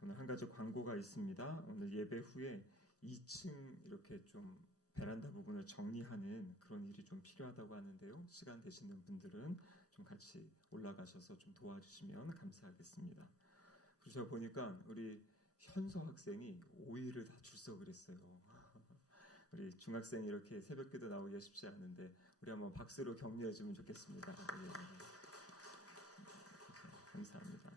오늘 한 가지 광고가 있습니다. 오늘 예배 후에 2층 이렇게 좀 베란다 부분을 정리하는 그런 일이 좀 필요하다고 하는데요. 시간 되시는 분들은 좀 같이 올라가셔서 좀 도와주시면 감사하겠습니다. 그래서 보니까 우리 현서 학생이 5일을 다 출석을 했어요. 우리 중학생이 이렇게 새벽기도 나오기가 쉽지 않은데 우리 한번 박수로 격려해주면 좋겠습니다. 감사합니다.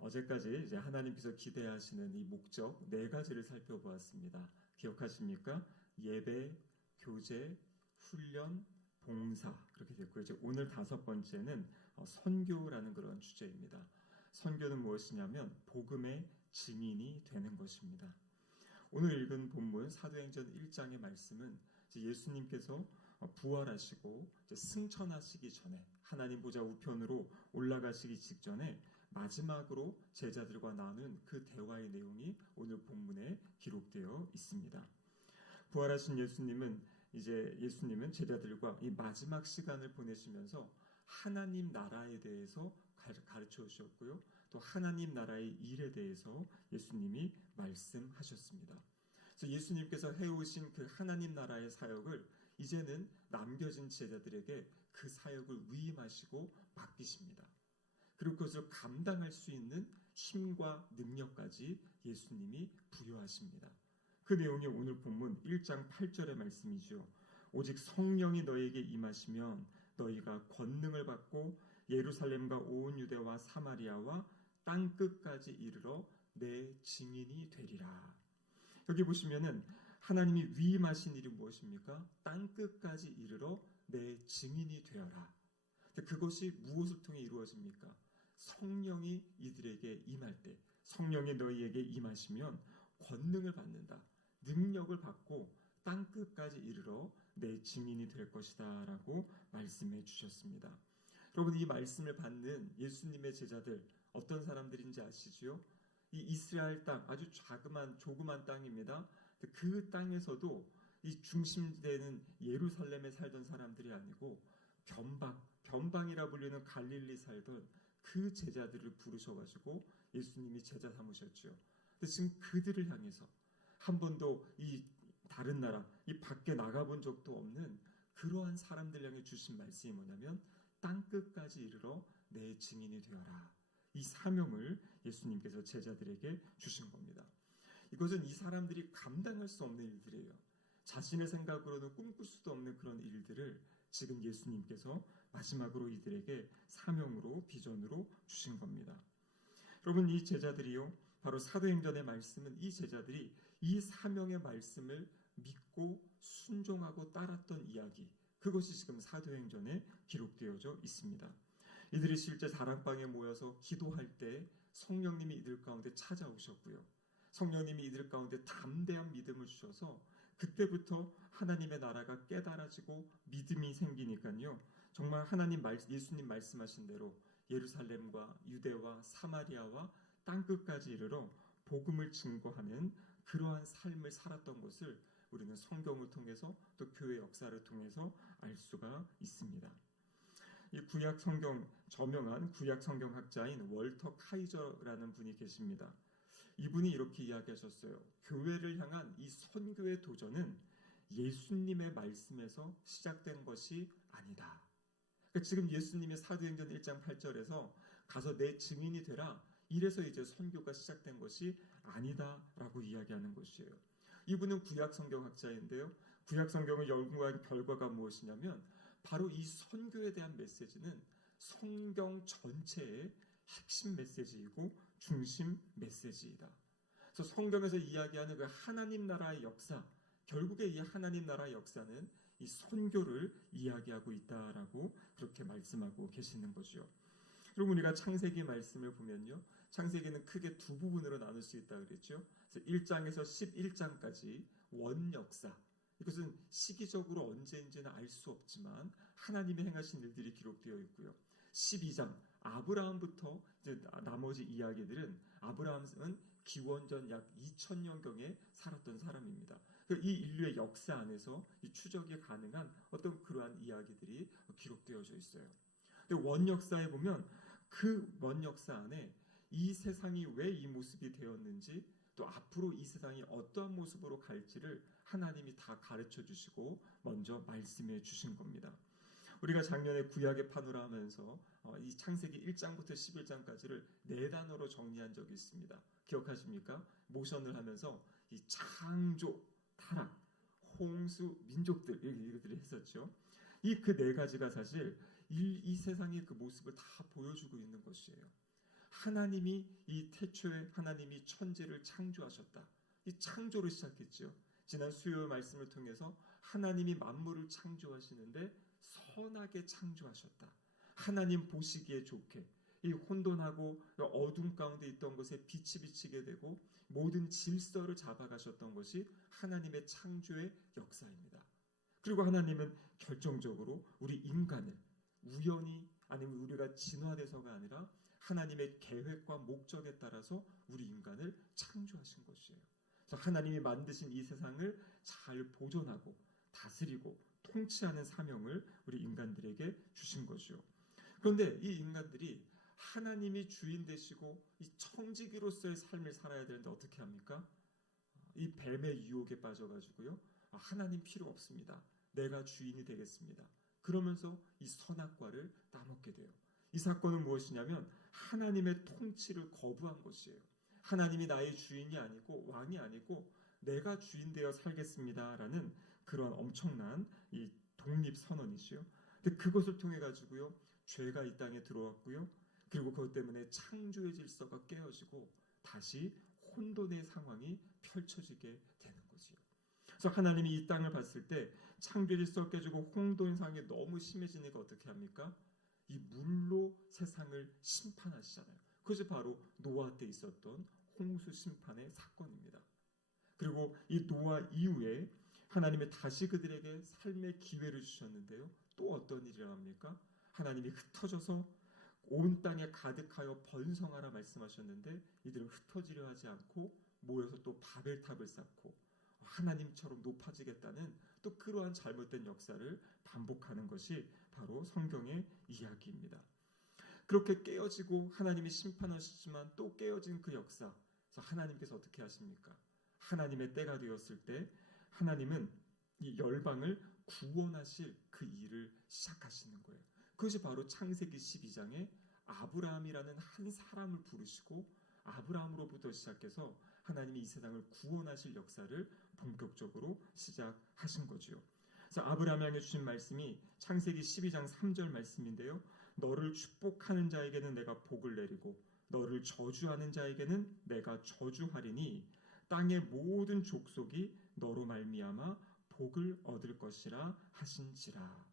어제까지 이제 하나님께서 기대하시는 이 목적 4가지를 살펴보았습니다. 기억하십니까? 예배, 교제, 훈련, 봉사 그렇게 됐고요. 이제 오늘 5번째는 선교라는 그런 주제입니다. 선교는 무엇이냐면 복음의 증인이 되는 것입니다. 오늘 읽은 본문 사도행전 1장의 말씀은 예수님께서 부활하시고 승천하시기 전에 하나님 보좌 우편으로 올라가시기 직전에 마지막으로 제자들과 나눈 그 대화의 내용이 오늘 본문에 기록되어 있습니다. 부활하신 예수님은 제자들과 이 마지막 시간을 보내시면서 하나님 나라에 대해서 가르쳐 주셨고요. 또 하나님 나라의 일에 대해서 예수님이 말씀하셨습니다. 그래서 예수님께서 해오신 그 하나님 나라의 사역을 이제는 남겨진 제자들에게 그 사역을 위임하시고 맡기십니다. 그리고 그것을 감당할 수 있는 힘과 능력까지 예수님이 부여하십니다. 그 내용이 오늘 본문 1장 8절의 말씀이죠. 오직 성령이 너에게 임하시면 너희가 권능을 받고 예루살렘과 온 유대와 사마리아와 땅 끝까지 이르러 내 증인이 되리라. 여기 보시면은 하나님이 위임하신 일이 무엇입니까? 땅 끝까지 이르러 내 증인이 되어라. 그것이 무엇을 통해 이루어집니까? 성령이 이들에게 임할 때, 성령이 너희에게 임하시면 권능을 받는다. 능력을 받고 땅 끝까지 이르러 내 증인이 될 것이다 라고 말씀해 주셨습니다. 여러분, 이 말씀을 받는 예수님의 제자들 어떤 사람들인지 아시지요? 이 이스라엘 땅, 아주 조그만 땅입니다. 그 땅에서도 이 중심되는 예루살렘에 살던 사람들이 아니고 변방이라 불리는 갈릴리 살던 그 제자들을 부르셔가지고 예수님이 제자 삼으셨죠. 근데 지금 그들을 향해서 한 번도 이 다른 나라, 이 밖에 나가본 적도 없는 그러한 사람들 향해 주신 말씀이 뭐냐면 땅 끝까지 이르러 내 증인이 되어라. 이 사명을 예수님께서 제자들에게 주신 겁니다. 이것은 이 사람들이 감당할 수 없는 일들이에요. 자신의 생각으로는 꿈꿀 수도 없는 그런 일들을 지금 예수님께서 마지막으로 이들에게 사명으로 비전으로 주신 겁니다. 여러분, 이 제자들이요, 바로 사도행전의 말씀은 이 제자들이 이 사명의 말씀을 믿고 순종하고 따랐던 이야기, 그것이 지금 사도행전에 기록되어져 있습니다. 이들이 실제 다락방에 모여서 기도할 때 성령님이 이들 가운데 찾아오셨고요. 성령님이 이들 가운데 담대한 믿음을 주셔서 그때부터 하나님의 나라가 깨달아지고 믿음이 생기니까요. 정말 예수님 말씀하신 대로 예루살렘과 유대와 사마리아와 땅끝까지 이르러 복음을 증거하는 그러한 삶을 살았던 것을 우리는 성경을 통해서 또 교회 역사를 통해서 알 수가 있습니다. 이 저명한 구약 성경학자인 월터 카이저라는 분이 계십니다. 이분이 이렇게 이야기하셨어요. 교회를 향한 이 선교의 도전은 예수님의 말씀에서 시작된 것이 아니다. 그러니까 지금 예수님의 사도행전 1장 8절에서 가서 내 증인이 되라. 이래서 이제 선교가 시작된 것이 아니다라고 이야기하는 것이에요. 이분은 구약 성경학자인데요. 구약 성경을 연구한 결과가 무엇이냐면 바로 이 선교에 대한 메시지는 성경 전체의 핵심 메시지이고 중심 메시지이다. 그래서 성경에서 이야기하는 그 하나님 나라의 역사, 결국에 이 하나님 나라의 역사는 이 선교를 이야기하고 있다라고 그렇게 말씀하고 계시는 거죠. 그럼 우리가 창세기 말씀을 보면요, 창세기는 크게 두 부분으로 나눌 수 있다고 그랬죠. 그래서 1장에서 11장까지 원역사, 이것은 시기적으로 언제인지는 알 수 없지만 하나님이 행하신 일들이 기록되어 있고요. 12장 아브라함부터 이제 나머지 이야기들은 아브라함은 기원전 약 2000년경에 살았던 사람입니다. 이 인류의 역사 안에서 이 추적이 가능한 어떤 그러한 이야기들이 기록되어져 있어요. 근데 원역사에 보면 그 원역사 안에 이 세상이 왜 이 모습이 되었는지, 또 앞으로 이 세상이 어떠한 모습으로 갈지를 하나님이 다 가르쳐 주시고 먼저 말씀해 주신 겁니다. 우리가 작년에 구약의 파노라 하면서 이 창세기 1장부터 11장까지를 네 단어로 정리한 적이 있습니다. 기억하십니까? 모션을 하면서 이 창조, 타락, 홍수, 민족들 이렇게 했었죠. 이 그 네 가지가 사실 이 세상의 그 모습을 다 보여주고 있는 것이에요. 하나님이 이 태초에 하나님이 천지를 창조하셨다. 이 창조를 시작했죠. 지난 수요일 말씀을 통해서 하나님이 만물을 창조하시는데 선하게 창조하셨다. 하나님 보시기에 좋게 이 혼돈하고 어둠 가운데 있던 것에 빛이 비치게 되고 모든 질서를 잡아가셨던 것이 하나님의 창조의 역사입니다. 그리고 하나님은 결정적으로 우리 인간을 우연히 아니면 우리가 진화돼서가 아니라 하나님의 계획과 목적에 따라서 우리 인간을 창조하신 것이에요. 그래서 하나님이 만드신 이 세상을 잘 보존하고 다스리고 통치하는 사명을 우리 인간들에게 주신 것이요. 그런데 이 인간들이 하나님이 주인 되시고 이 청지기로서의 삶을 살아야 되는데 어떻게 합니까? 이 뱀의 유혹에 빠져가지고요. 하나님 필요 없습니다. 내가 주인이 되겠습니다. 그러면서 이 선악과를 따먹게 돼요. 이 사건은 무엇이냐면 하나님의 통치를 거부한 것이에요. 하나님이 나의 주인이 아니고 왕이 아니고 내가 주인 되어 살겠습니다라는 그런 엄청난 이 독립 선언이시요. 근데 그것을 통해 가지고요 죄가 이 땅에 들어왔고요. 그리고 그것 때문에 창조의 질서가 깨어지고 다시 혼돈의 상황이 펼쳐지게 되는 거지요. 그래서 하나님이 이 땅을 봤을 때 창조 질서가 깨지고 혼돈 상황이 너무 심해지니까 어떻게 합니까? 이 물로 세상을 심판하시잖아요. 그것이 바로 노아 때 있었던 홍수 심판의 사건입니다. 그리고 이 노아 이후에 하나님이 다시 그들에게 삶의 기회를 주셨는데요. 또 어떤 일이라 합니까? 하나님이 흩어져서 온 땅에 가득하여 번성하라 말씀하셨는데 이들은 흩어지려 하지 않고 모여서 또 바벨탑을 쌓고 하나님처럼 높아지겠다는 또 그러한 잘못된 역사를 반복하는 것이 바로 성경의 이야기입니다. 그렇게 깨어지고 하나님이 심판하시지만 또 깨어진 그 역사, 그래서 하나님께서 어떻게 하십니까? 하나님의 때가 되었을 때 하나님은 이 열방을 구원하실 그 일을 시작하시는 거예요. 그것이 바로 창세기 12장에 아브라함이라는 한 사람을 부르시고 아브라함으로부터 시작해서 하나님이 이 세상을 구원하실 역사를 본격적으로 시작하신 거지요. 그래서 아브라함에게 주신 말씀이 창세기 12장 3절 말씀인데요. 너를 축복하는 자에게는 내가 복을 내리고 너를 저주하는 자에게는 내가 저주하리니 땅의 모든 족속이 너로 말미암아 복을 얻을 것이라 하신지라.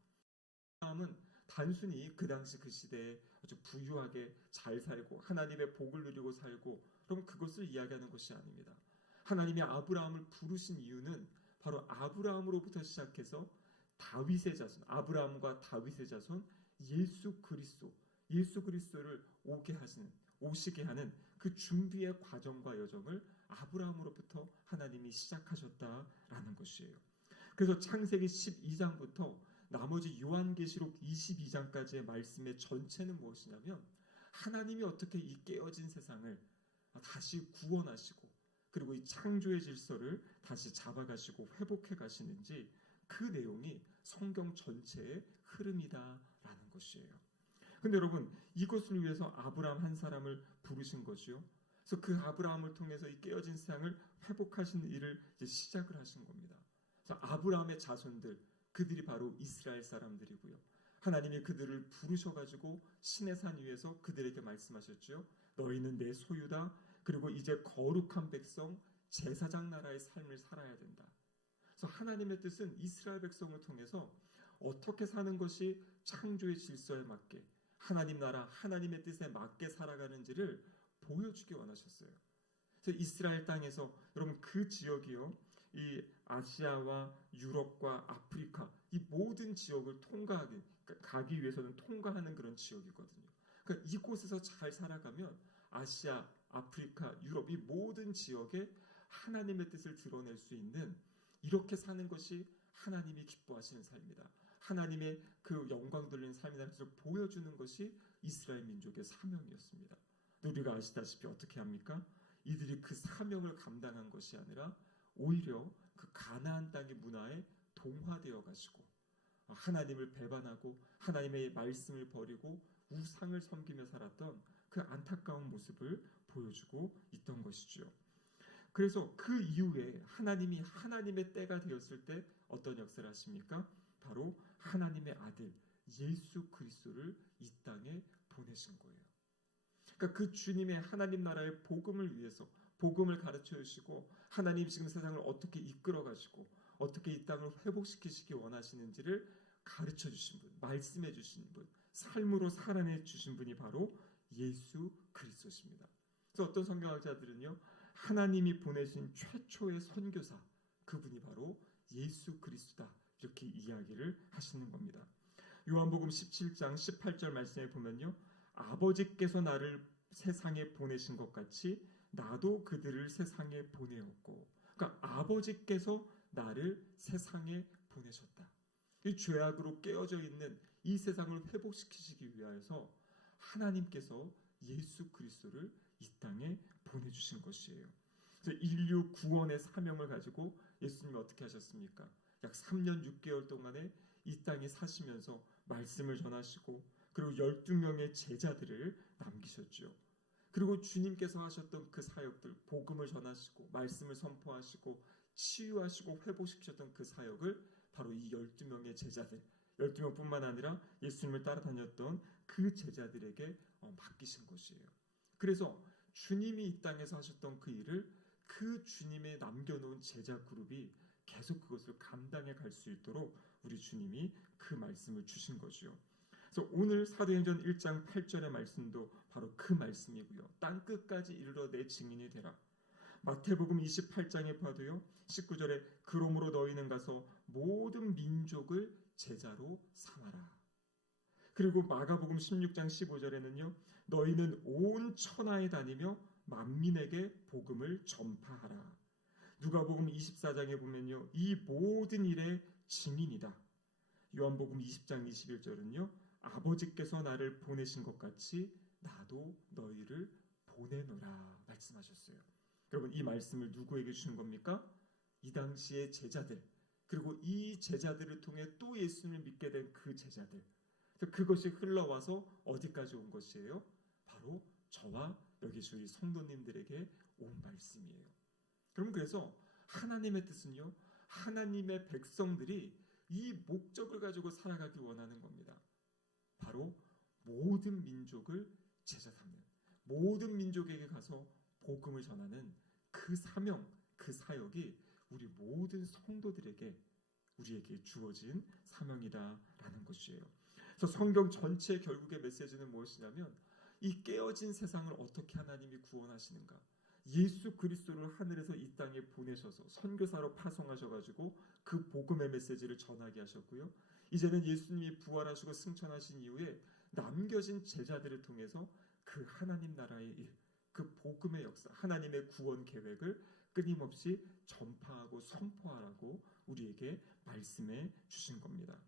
아브라함은 단순히 그 당시 그 시대에 아주 부유하게 잘 살고 하나님의 복을 누리고 살고 그럼 그것을 이야기하는 것이 아닙니다. 하나님이 아브라함을 부르신 이유는 바로 아브라함으로부터 시작해서 다윗의 자손, 아브라함과 다윗의 자손 예수 그리스도를 오시게 하는 그 준비의 과정과 여정을 아브라함으로부터 하나님이 시작하셨다라는 것이에요. 그래서 창세기 12장부터 나머지 요한계시록 22장까지의 말씀의 전체는 무엇이냐면 하나님이 어떻게 이 깨어진 세상을 다시 구원하시고 그리고 이 창조의 질서를 다시 잡아가시고 회복해 가시는지 그 내용이 성경 전체의 흐름이다라는 것이에요. 근데 여러분 이것을 위해서 아브라함 한 사람을 부르신 것이요. 그래서 그 아브라함을 통해서 이 깨어진 세상을 회복하시는 일을 이제 시작을 하신 겁니다. 그래서 아브라함의 자손들 그들이 바로 이스라엘 사람들이고요. 하나님이 그들을 부르셔가지고 시내산 위에서 그들에게 말씀하셨죠. 너희는 내 소유다. 그리고 이제 거룩한 백성 제사장 나라의 삶을 살아야 된다. 그래서 하나님의 뜻은 이스라엘 백성을 통해서 어떻게 사는 것이 창조의 질서에 맞게 하나님 나라 하나님의 뜻에 맞게 살아가는지를 보여주기 원하셨어요. 그래서 이스라엘 땅에서 여러분 그 지역이요. 이 아시아와 유럽과 아프리카 이 모든 지역을 가기 위해서는 통과하는 그런 지역이거든요. 그러니까 이곳에서 잘 살아가면 아시아, 아프리카, 유럽 이 모든 지역에 하나님의 뜻을 드러낼 수 있는 이렇게 사는 것이 하나님이 기뻐하시는 삶이다. 하나님의 그 영광 돌리는 삶이라는 것을 보여주는 것이 이스라엘 민족의 사명이었습니다. 우리가 아시다시피 어떻게 합니까? 이들이 그 사명을 감당한 것이 아니라 오히려 그 가나안 땅의 문화에 동화되어 가지고 하나님을 배반하고 하나님의 말씀을 버리고 우상을 섬기며 살았던 그 안타까운 모습을 보여주고 있던 것이죠. 그래서 그 이후에 하나님이 하나님의 때가 되었을 때 어떤 역사를 하십니까? 바로 하나님의 아들 예수 그리스도를 이 땅에 보내신 거예요. 그러니까 그 주님의 하나님 나라의 복음을 위해서 복음을 가르쳐 주시고 하나님 지금 세상을 어떻게 이끌어 가시고 어떻게 이 땅을 회복시키시기 원하시는지를 가르쳐 주신 분, 말씀해 주신 분, 삶으로 살아내 주신 분이 바로 예수 그리스도십니다. 그래서 어떤 성경학자들은요, 하나님이 보내신 최초의 선교사, 그분이 바로 예수 그리스도다, 이렇게 이야기를 하시는 겁니다. 요한복음 17장 18절 말씀에 보면요, 아버지께서 나를 세상에 보내신 것 같이 나도 그들을 세상에 보내었고, 그러니까 아버지께서 나를 세상에 보내셨다. 이 죄악으로 깨어져 있는 이 세상을 회복시키시기 위하여서 하나님께서 예수 그리스도를 이 땅에 보내주신 것이에요. 그래서 인류 구원의 사명을 가지고 예수님이 어떻게 하셨습니까? 약 3년 6개월 동안에 이 땅에 사시면서 말씀을 전하시고 그리고 12명의 제자들을 남기셨죠. 그리고 주님께서 하셨던 그 사역들, 복음을 전하시고 말씀을 선포하시고 치유하시고 회복시키셨던 그 사역을 바로 이 12명의 제자들, 12명뿐만 아니라 예수님을 따라다녔던 그 제자들에게 맡기신 것이에요. 그래서 주님이 이 땅에서 하셨던 그 일을 그 주님의 남겨놓은 제자 그룹이 계속 그것을 감당해 갈 수 있도록 우리 주님이 그 말씀을 주신 거죠. 그래서 오늘 사도행전 1장 8절의 말씀도 바로 그 말씀이고요. 땅 끝까지 이르러 내 증인이 되라. 마태복음 28장에 봐도요, 19절에 그러므로 너희는 가서 모든 민족을 제자로 삼아라. 그리고 마가복음 16장 15절에는요, 너희는 온 천하에 다니며 만민에게 복음을 전파하라. 누가복음 24장에 보면요, 이 모든 일의 증인이다. 요한복음 20장 21절은요, 아버지께서 나를 보내신 것 같이 나도 너희를 보내노라 말씀하셨어요. 여러분, 이 말씀을 누구에게 주는 겁니까? 이 당시의 제자들, 그리고 이 제자들을 통해 또 예수님을 믿게 된 그 제자들. 그것이 흘러와서 어디까지 온 것이에요? 바로 저와 여기 우리 성도님들에게 온 말씀이에요. 그럼 그래서 하나님의 뜻은요, 하나님의 백성들이 이 목적을 가지고 살아가기 원하는 겁니다. 바로 모든 민족을 제자 삼는, 모든 민족에게 가서 복음을 전하는 그 사명, 그 사역이 우리 모든 성도들에게 우리에게 주어진 사명이다라는 것이에요. 그래서 성경 전체의 결국의 메시지는 무엇이냐면 이 깨어진 세상을 어떻게 하나님이 구원하시는가, 예수 그리스도를 하늘에서 이 땅에 보내셔서 선교사로 파송하셔가지고 그 복음의 메시지를 전하게 하셨고요. 이제는 예수님이 부활하시고 승천하신 이후에 남겨진 제자들을 통해서 그 하나님 나라의 일, 그 복음의 역사, 하나님의 구원 계획을 끊임없이 전파하고 선포하라고 우리에게 말씀해 주신 겁니다.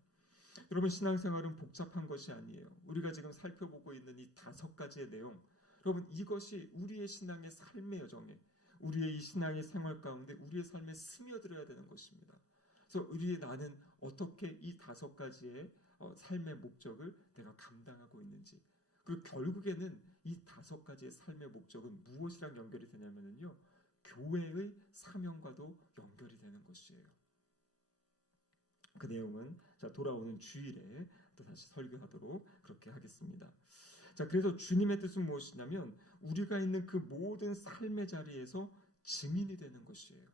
여러분, 신앙생활은 복잡한 것이 아니에요. 우리가 지금 살펴보고 있는 이 5가지의 내용, 여러분, 이것이 우리의 신앙의 삶의 여정에, 우리의 이 신앙의 생활 가운데 우리의 삶에 스며들어야 되는 것입니다. 그래서 나는 어떻게 이 5가지의 삶의 목적을 내가 감당하고 있는지, 그리고 결국에는 이 5가지의 삶의 목적은 무엇이랑 연결이 되냐면요, 교회의 사명과도 연결이 되는 것이에요. 그 내용은 돌아오는 주일에 또 다시 설교하도록 그렇게 하겠습니다. 자, 그래서 주님의 뜻은 무엇이냐면 우리가 있는 그 모든 삶의 자리에서 증인이 되는 것이에요.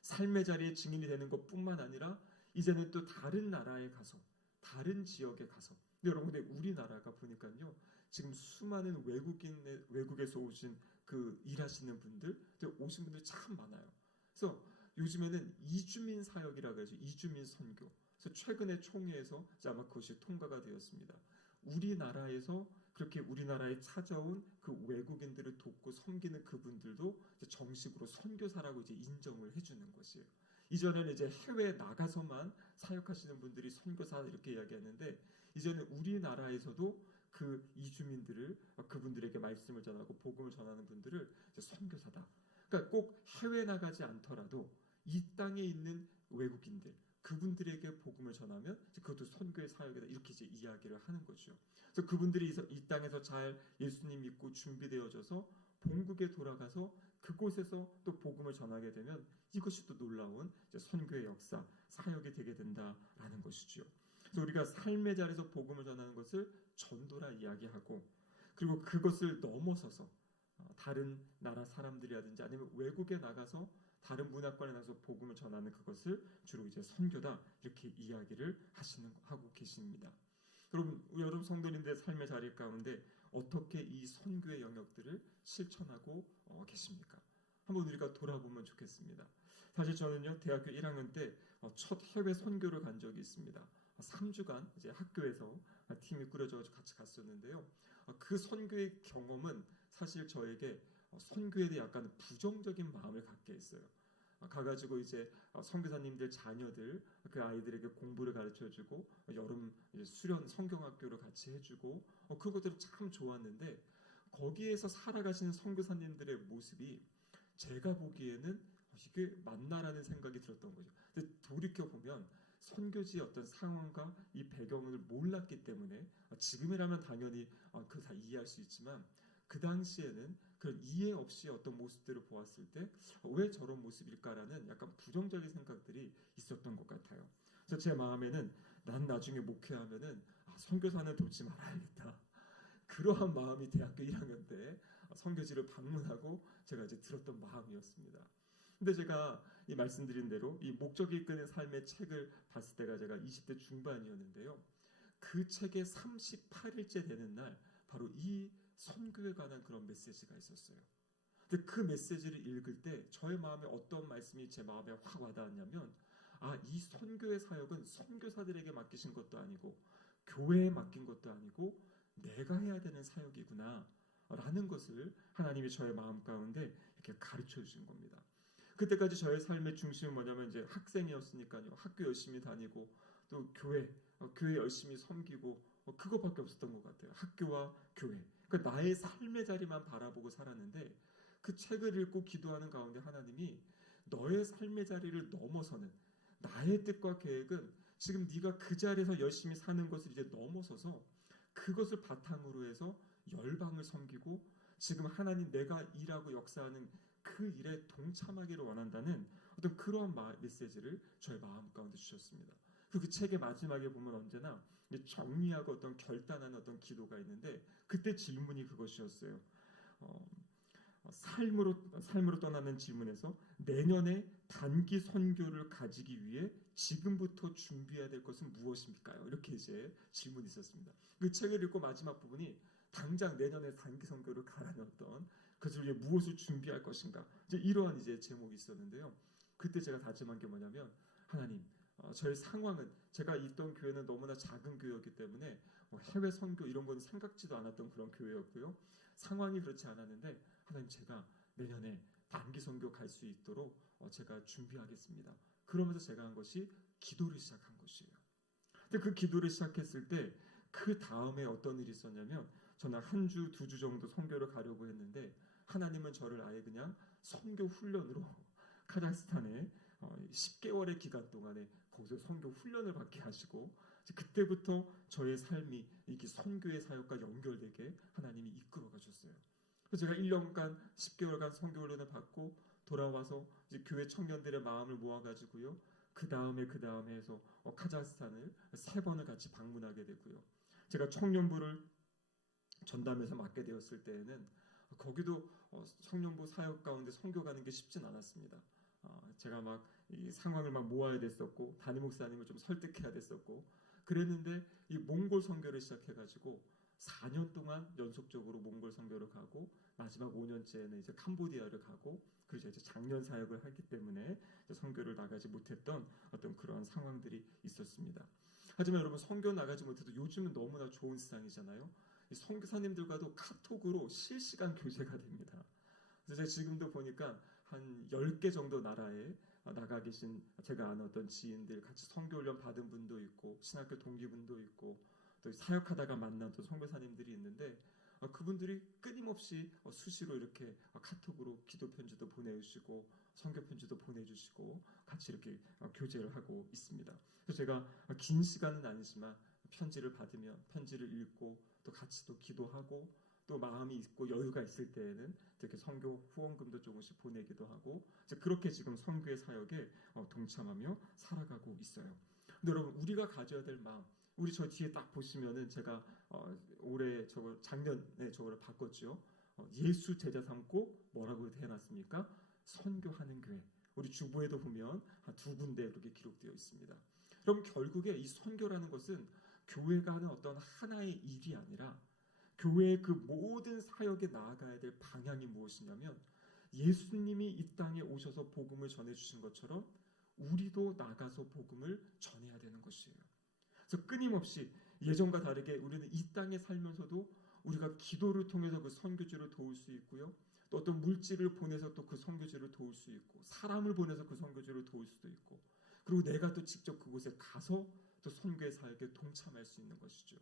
삶의 자리에 증인이 되는 것뿐만 아니라 이제는 또 다른 나라에 가서, 다른 지역에 가서, 여러분, 근데 우리나라가 보니까요, 지금 수많은 외국에서 오신 그 일하시는 분들, 오신 분들 참 많아요. 그래서 요즘에는 이주민 사역이라고 해서 이주민 선교. 그래서 최근에 총회에서 아마 그것이 통과가 되었습니다. 우리나라에서 그렇게 우리나라에 찾아온 그 외국인들을 돕고 섬기는 그분들도 정식으로 선교사라고 이제 인정을 해주는 것이에요. 이전에는 이제 해외에 나가서만 사역하시는 분들이 선교사 이렇게 이야기하는데, 이제는 우리나라에서도 그 이주민들을 그분들에게 말씀을 전하고 복음을 전하는 분들을 이제 선교사다. 그러니까 꼭 해외 나가지 않더라도 이 땅에 있는 외국인들 그분들에게 복음을 전하면 그것도 선교의 사역이다. 이렇게 이제 이야기를 하는 거죠. 그래서 그분들이 이 땅에서 잘 예수님 믿고 준비되어져서 본국에 돌아가서 그곳에서 또 복음을 전하게 되면 이것이 또 놀라운 선교의 역사, 사역이 되게 된다라는 것이죠. 그래서 우리가 삶의 자리에서 복음을 전하는 것을 전도라 이야기하고, 그리고 그것을 넘어서서 다른 나라 사람들이라든지 아니면 외국에 나가서 다른 문화권에 나가서 복음을 전하는 그것을 주로 이제 선교다 이렇게 이야기를 하고 계십니다. 여러분 성도님들의 삶의 자리 가운데 어떻게 이 선교의 영역들을 실천하고 계십니까? 한번 우리가 돌아보면 좋겠습니다. 사실 저는요 대학교 1학년 때 첫 해외 선교를 간 적이 있습니다. 3주간 이제 학교에서 팀이 꾸려져 같이 갔었는데요. 그 선교의 경험은 사실 저에게 선교에 대해 약간 부정적인 마음을 갖게 했어요. 가가지고 이제 선교사님들 자녀들 그 아이들에게 공부를 가르쳐주고 여름 수련 성경학교를 같이 해주고 그것들은 참 좋았는데 거기에서 살아가시는 선교사님들의 모습이 제가 보기에는 이게 맞나라는 생각이 들었던 거죠. 근데 돌이켜 보면 선교지의 어떤 상황과 이 배경을 몰랐기 때문에 지금이라면 당연히 그걸 다 이해할 수 있지만 그 당시에는 그런 이해 없이 어떤 모습들을 보았을 때 왜 저런 모습일까라는 약간 부정적인 생각들이 있었던 것 같아요. 그래서 제 마음에는 난 나중에 목회하면은 선교사는 돕지 말아야겠다. 그러한 마음이 대학교 1학년 때 선교지를 방문하고 제가 이제 들었던 마음이었습니다. 근데 제가 이 말씀드린 대로 이 목적이 이끄는 삶의 책을 봤을 때가 제가 20대 중반이었는데요. 그 책의 38일째 되는 날 바로 이 선교에 관한 그런 메시지가 있었어요. 근데 그 메시지를 읽을 때 저의 마음에 어떤 말씀이 제 마음에 확 와닿았냐면 이 선교의 사역은 선교사들에게 맡기신 것도 아니고 교회에 맡긴 것도 아니고 내가 해야 되는 사역이구나 라는 것을 하나님이 저의 마음 가운데 이렇게 가르쳐 주신 겁니다. 그때까지 저의 삶의 중심은 뭐냐면 이제 학생이었으니까요. 학교 열심히 다니고 또 교회 열심히 섬기고 그것밖에 없었던 것 같아요. 학교와 교회. 그러니까 나의 삶의 자리만 바라보고 살았는데 그 책을 읽고 기도하는 가운데 하나님이 너의 삶의 자리를 넘어서는 나의 뜻과 계획은 지금 네가 그 자리에서 열심히 사는 것을 이제 넘어서서 그것을 바탕으로 해서 열방을 섬기고 지금 하나님 내가 일하고 역사하는 그 일에 동참하기를 원한다는 어떤 그러한 메시지를 저의 마음 가운데 주셨습니다. 그 책의 마지막에 보면 언제나 정리하고 어떤 결단하는 어떤 기도가 있는데 그때 질문이 그것이었어요. 삶으로 떠나는 질문에서 내년에 단기 선교를 가지기 위해 지금부터 준비해야 될 것은 무엇입니까요? 이렇게 이제 질문이 있었습니다. 그 책을 읽고 마지막 부분이 당장 내년에 단기 선교를 가라는 어떤 그것을 위해 무엇을 준비할 것인가 이제 이러한 이제 제목이 있었는데요. 그때 제가 다짐한 게 뭐냐면 하나님 저의 상황은 제가 있던 교회는 너무나 작은 교회였기 때문에 해외 선교 이런 건 생각지도 않았던 그런 교회였고요. 상황이 그렇지 않았는데 하나님 제가 내년에 단기 선교 갈 수 있도록 제가 준비하겠습니다. 그러면서 제가 한 것이 기도를 시작한 것이에요. 근데 그 기도를 시작했을 때 그 다음에 어떤 일이 있었냐면 저는 한 주, 2주 정도 선교를 가려고 했는데 하나님은 저를 아예 그냥 선교 훈련으로 카자흐스탄에 10개월의 기간 동안에 거기서 선교 훈련을 받게 하시고 그때부터 저의 삶이 이렇게 선교의 사역과 연결되게 하나님이 이끌어 가셨어요. 그래서 제가 1년간 10개월간 선교 훈련을 받고 돌아와서 이제 교회 청년들의 마음을 모아가지고요. 그 다음에 해서 카자흐스탄을 3번을 같이 방문하게 되고요. 제가 청년부를 전담해서 맡게 되었을 때에는 거기도 청년부 사역 가운데 선교 가는 게 쉽진 않았습니다. 제가 막 이 상황을 막 모아야 됐었고 담임 목사님을 좀 설득해야 됐었고 그랬는데 이 몽골 선교를 시작해가지고 4년 동안 연속적으로 몽골 선교를 가고 마지막 5년째는 이제 캄보디아를 가고 그리고 이제 작년 사역을 하기 때문에 선교를 나가지 못했던 어떤 그러한 상황들이 있었습니다. 하지만 여러분 선교 나가지 못해도 요즘은 너무나 좋은 세상이잖아요. 이 선교사님들과도 카톡으로 실시간 교제가 됩니다. 그래서 제가 지금도 보니까 한 10개 정도 나라에 나가 계신 제가 아는 어떤 지인들 같이 선교훈련 받은 분도 있고 신학교 동기분도 있고 또 사역하다가 만난 또 선교사님들이 있는데 그분들이 끊임없이 수시로 이렇게 카톡으로 기도 편지도 보내주시고 선교 편지도 보내주시고 같이 이렇게 교제를 하고 있습니다. 그래서 제가 긴 시간은 아니지만 편지를 받으면 편지를 읽고 또 같이 또 기도하고 또 마음이 있고 여유가 있을 때에는 이렇게 선교 후원금도 조금씩 보내기도 하고 그렇게 지금 선교의 사역에 동참하며 살아가고 있어요. 근데 여러분 우리가 가져야 될 마음, 우리 저 뒤에 딱 보시면은 제가 올해 작년에 저거를 바꿨죠. 예수 제자 삼고 뭐라고 해놨습니까? 선교하는 교회. 우리 주보에도 보면 두 군데 이렇게 기록되어 있습니다. 그럼 결국에 이 선교라는 것은 교회가 하는 어떤 하나의 일이 아니라 교회의 그 모든 사역에 나아가야 될 방향이 무엇이냐면 예수님이 이 땅에 오셔서 복음을 전해주신 것처럼 우리도 나가서 복음을 전해야 되는 것이에요. 그래서 끊임없이 예전과 다르게 우리는 이 땅에 살면서도 우리가 기도를 통해서 그 선교지를 도울 수 있고요. 또 어떤 물질을 보내서 또 그 선교지를 도울 수 있고 사람을 보내서 그 선교지를 도울 수도 있고 그리고 내가 또 직접 그곳에 가서 또 선교의 사역에 동참할 수 있는 것이죠.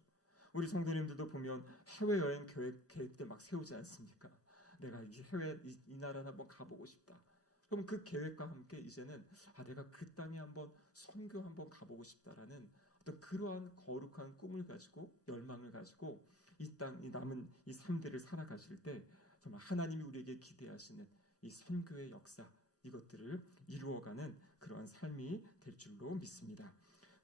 우리 성도님들도 보면 해외여행 계획들 막 세우지 않습니까? 내가 이 나라를 한번 가보고 싶다. 그럼 그 계획과 함께 이제는 내가 그 땅에 한번 선교 한번 가보고 싶다라는 어떤 그러한 거룩한 꿈을 가지고 열망을 가지고 이 남은 이 삶들을 살아가실 때 정말 하나님이 우리에게 기대하시는 이 선교의 역사 이것들을 이루어가는 그러한 삶이 될 줄로 믿습니다.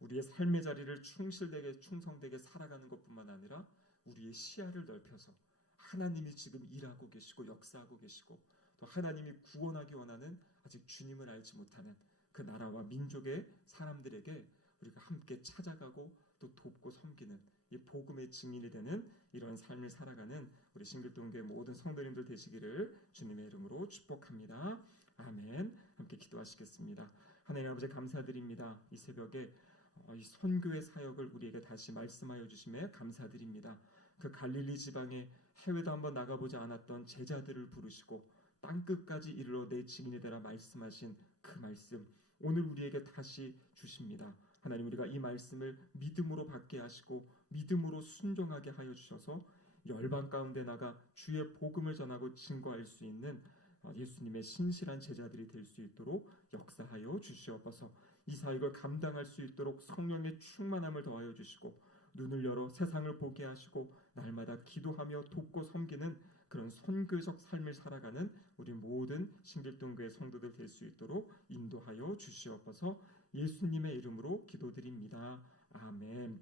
우리의 삶의 자리를 충성되게 살아가는 것뿐만 아니라 우리의 시야를 넓혀서 하나님이 지금 일하고 계시고 역사하고 계시고 또 하나님이 구원하기 원하는 아직 주님을 알지 못하는 그 나라와 민족의 사람들에게 우리가 함께 찾아가고 또 돕고 섬기는 이 복음의 증인이 되는 이런 삶을 살아가는 우리 싱글동교회 모든 성도님들 되시기를 주님의 이름으로 축복합니다. 아멘. 함께 기도하시겠습니다. 하나님 아버지 감사드립니다. 이 새벽에 이 선교의 사역을 우리에게 다시 말씀하여 주심에 감사드립니다. 그 갈릴리 지방에 해외도 한번 나가보지 않았던 제자들을 부르시고 땅끝까지 이르러 내 증인이 되라 말씀하신 그 말씀 오늘 우리에게 다시 주십니다. 하나님 우리가 이 말씀을 믿음으로 받게 하시고 믿음으로 순종하게 하여 주셔서 열방 가운데 나가 주의 복음을 전하고 증거할 수 있는 예수님의 신실한 제자들이 될 수 있도록 역사하여 주시옵소서. 이 사역을 감당할 수 있도록 성령의 충만함을 더하여 주시고 눈을 열어 세상을 보게 하시고 날마다 기도하며 돕고 섬기는 그런 선교적 삶을 살아가는 우리 모든 신길동교회 성도들 될 수 있도록 인도하여 주시옵소서. 예수님의 이름으로 기도드립니다. 아멘.